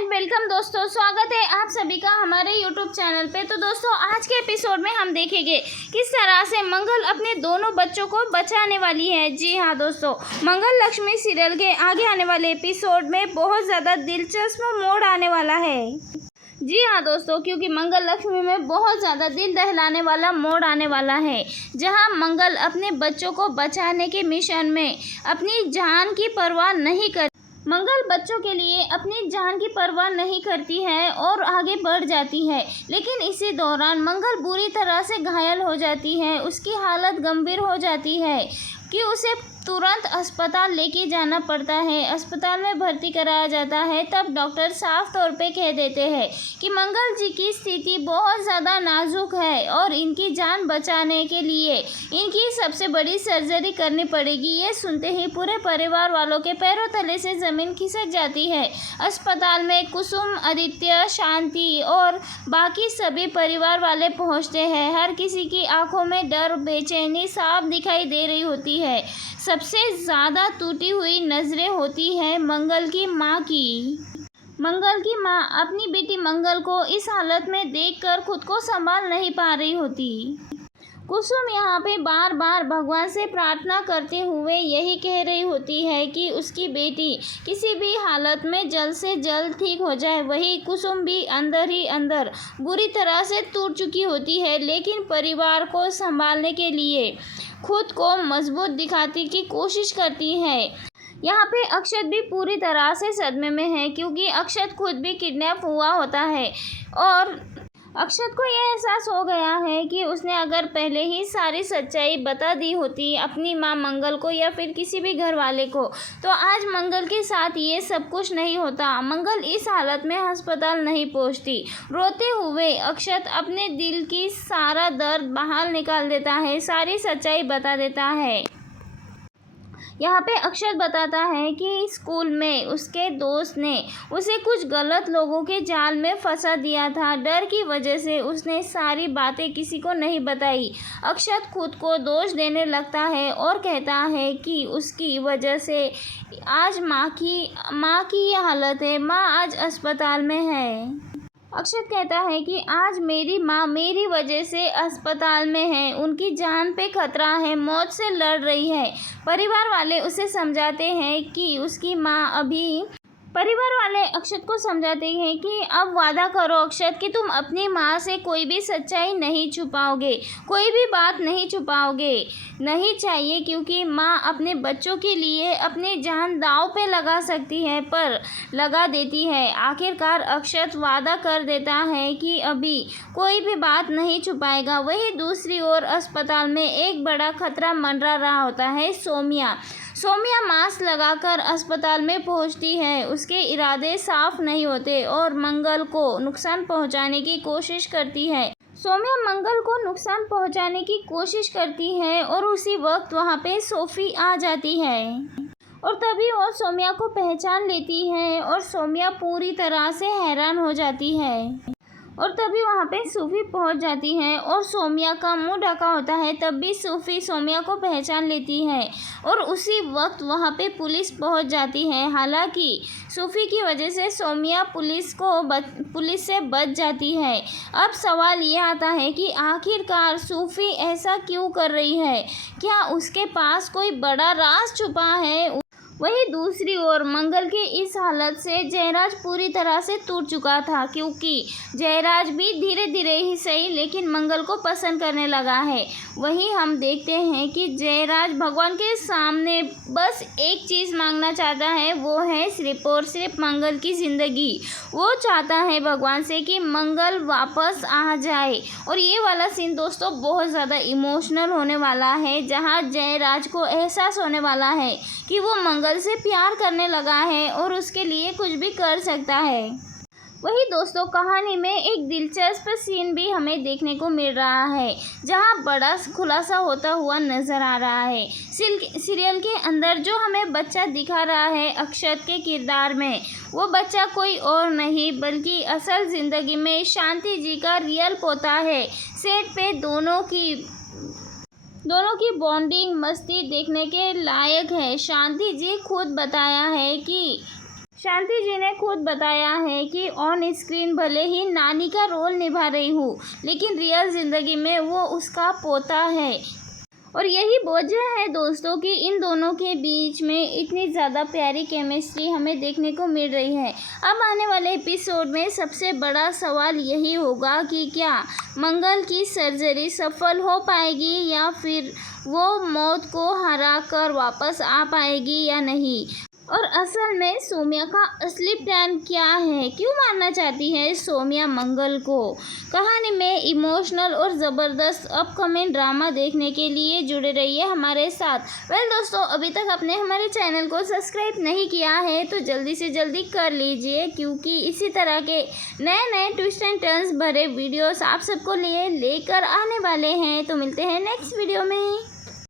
And welcome दोस्तों, स्वागत है आप सभी का हमारे यूट्यूब चैनल पे। तो दोस्तों, आज के एपिसोड में हम देखेंगे किस तरह से मंगल अपने दोनों बच्चों को बचाने वाली है। जी हाँ दोस्तों, मंगल लक्ष्मी सीरियल के आगे आने वाले एपिसोड में बहुत ज़्यादा दिलचस्प मोड़ आने वाला है। जी हाँ दोस्तों, क्योंकि मंगल लक्ष्मी में बहुत ज़्यादा दिल दहलाने वाला मोड़ आने वाला है, जहाँ मंगल अपने बच्चों को बचाने के मिशन में अपनी जान की परवाह नहीं कर मंगल बच्चों के लिए अपनी जान की परवाह नहीं करती है और आगे बढ़ जाती है। लेकिन इसी दौरान मंगल बुरी तरह से घायल हो जाती है। उसकी हालत गंभीर हो जाती है कि उसे तुरंत अस्पताल लेके जाना पड़ता है। अस्पताल में भर्ती कराया जाता है। तब डॉक्टर साफ तौर पे कह देते हैं कि मंगल जी की स्थिति बहुत ज़्यादा नाजुक है और इनकी जान बचाने के लिए इनकी सबसे बड़ी सर्जरी करनी पड़ेगी। ये सुनते ही पूरे परिवार वालों के पैरों तले से ज़मीन खिसक जाती है। अस्पताल में कुसुम, आदित्य, शांति और बाकी सभी परिवार वाले पहुंचते हैं। हर किसी की आंखों में डर, बेचैनी साफ दिखाई दे रही होती है। सबसे ज़्यादा टूटी हुई नज़रें होती है मंगल की माँ की। मंगल की माँ अपनी बेटी मंगल को इस हालत में देखकर खुद को संभाल नहीं पा रही होती। कुसुम यहाँ पे बार बार भगवान से प्रार्थना करते हुए यही कह रही होती है कि उसकी बेटी किसी भी हालत में जल्द से जल्द ठीक हो जाए। वही कुसुम भी अंदर ही अंदर बुरी तरह से टूट चुकी होती है, लेकिन परिवार को संभालने के लिए खुद को मजबूत दिखाने की कोशिश करती है। यहाँ पे अक्षत भी पूरी तरह से सदमे में है, क्योंकि अक्षत खुद भी किडनैप हुआ होता है और अक्षत को यह एहसास हो गया है कि उसने अगर पहले ही सारी सच्चाई बता दी होती अपनी माँ मंगल को या फिर किसी भी घर वाले को, तो आज मंगल के साथ ये सब कुछ नहीं होता। मंगल इस हालत में अस्पताल नहीं पहुँचती। रोते हुए अक्षत अपने दिल की सारा दर्द बाहर निकाल देता है, सारी सच्चाई बता देता है। यहाँ पे अक्षत बताता है कि स्कूल में उसके दोस्त ने उसे कुछ गलत लोगों के जाल में फंसा दिया था। डर की वजह से उसने सारी बातें किसी को नहीं बताई। अक्षत खुद को दोष देने लगता है और कहता है कि उसकी वजह से आज माँ की ये हालत है। माँ आज अस्पताल में है। अक्षत कहता है कि आज मेरी माँ मेरी वजह से अस्पताल में है। उनकी जान पे खतरा है, मौत से लड़ रही है। परिवार वाले उसे समझाते हैं कि उसकी माँ परिवार वाले अक्षत को समझाते हैं कि अब वादा करो अक्षत कि तुम अपनी माँ से कोई भी सच्चाई नहीं छुपाओगे, कोई भी बात नहीं छुपाओगे। नहीं चाहिए, क्योंकि माँ अपने बच्चों के लिए अपनी जान दांव पे लगा सकती है, पर लगा देती है। आखिरकार अक्षत वादा कर देता है कि अभी कोई भी बात नहीं छुपाएगा। वही दूसरी ओर अस्पताल में एक बड़ा खतरा मंडरा रहा होता है। सोमिया मास्क लगाकर अस्पताल में पहुंचती है। उसके इरादे साफ नहीं होते और मंगल को नुकसान पहुंचाने की कोशिश करती है। सोमिया मंगल को नुकसान पहुंचाने की कोशिश करती है और उसी वक्त वहां पे सोफी आ जाती है और तभी वो सोमिया को पहचान लेती है और सोमिया पूरी तरह से हैरान हो जाती है। और तभी वहाँ पे सूफी पहुँच जाती है और सोमिया का मुंह ढका होता है। तब भी सूफी सोमिया को पहचान लेती है और उसी वक्त वहाँ पे पुलिस पहुँच जाती है। हालांकि सूफी की वजह से सोमिया पुलिस से बच जाती है। अब सवाल ये आता है कि आखिरकार सूफी ऐसा क्यों कर रही है? क्या उसके पास कोई बड़ा राज छुपा है? वहीं दूसरी ओर मंगल के इस हालत से जयराज पूरी तरह से टूट चुका था, क्योंकि जयराज भी धीरे धीरे ही सही लेकिन मंगल को पसंद करने लगा है। वहीं हम देखते हैं कि जयराज भगवान के सामने बस एक चीज़ मांगना चाहता है, वो है सिर्फ और सिर्फ मंगल की ज़िंदगी। वो चाहता है भगवान से कि मंगल वापस आ जाए। और ये वाला सीन दोस्तों बहुत ज़्यादा इमोशनल होने वाला है, जहाँ जयराज को एहसास होने वाला है कि वो मंगल से प्यार करने लगा है और उसके लिए कुछ भी कर सकता है। वही दोस्तों, कहानी में एक दिलचस्प सीन भी हमें देखने को मिल रहा है, जहां बड़ा खुलासा होता हुआ नज़र आ रहा है। सीरियल के अंदर जो हमें बच्चा दिखा रहा है अक्षत के किरदार में, वो बच्चा कोई और नहीं बल्कि असल ज़िंदगी में शांति जी का रियल पोता है। सेट पे दोनों की बॉन्डिंग मस्ती देखने के लायक है। शांति जी खुद बताया है कि शांति जी ने खुद बताया है कि ऑन स्क्रीन भले ही नानी का रोल निभा रही हूँ, लेकिन रियल ज़िंदगी में वो उसका पोता है। और यही वजह है दोस्तों कि इन दोनों के बीच में इतनी ज़्यादा प्यारी केमिस्ट्री हमें देखने को मिल रही है। अब आने वाले एपिसोड में सबसे बड़ा सवाल यही होगा कि क्या मंगल की सर्जरी सफल हो पाएगी या फिर वो मौत को हरा कर वापस आ पाएगी या नहीं। और असल में सोम्या का असली प्लान क्या है, क्यों मारना चाहती है सोम्या मंगल को। कहानी में इमोशनल और ज़बरदस्त अपकमिंग ड्रामा देखने के लिए जुड़े रहिए हमारे साथ। वेल दोस्तों, अभी तक आपने हमारे चैनल को सब्सक्राइब नहीं किया है तो जल्दी से जल्दी कर लीजिए, क्योंकि इसी तरह के नए नए ट्विस्ट एंड टर्न्स भरे वीडियोस आप सबको लिए लेकर आने वाले हैं। तो मिलते हैं नेक्स्ट वीडियो में।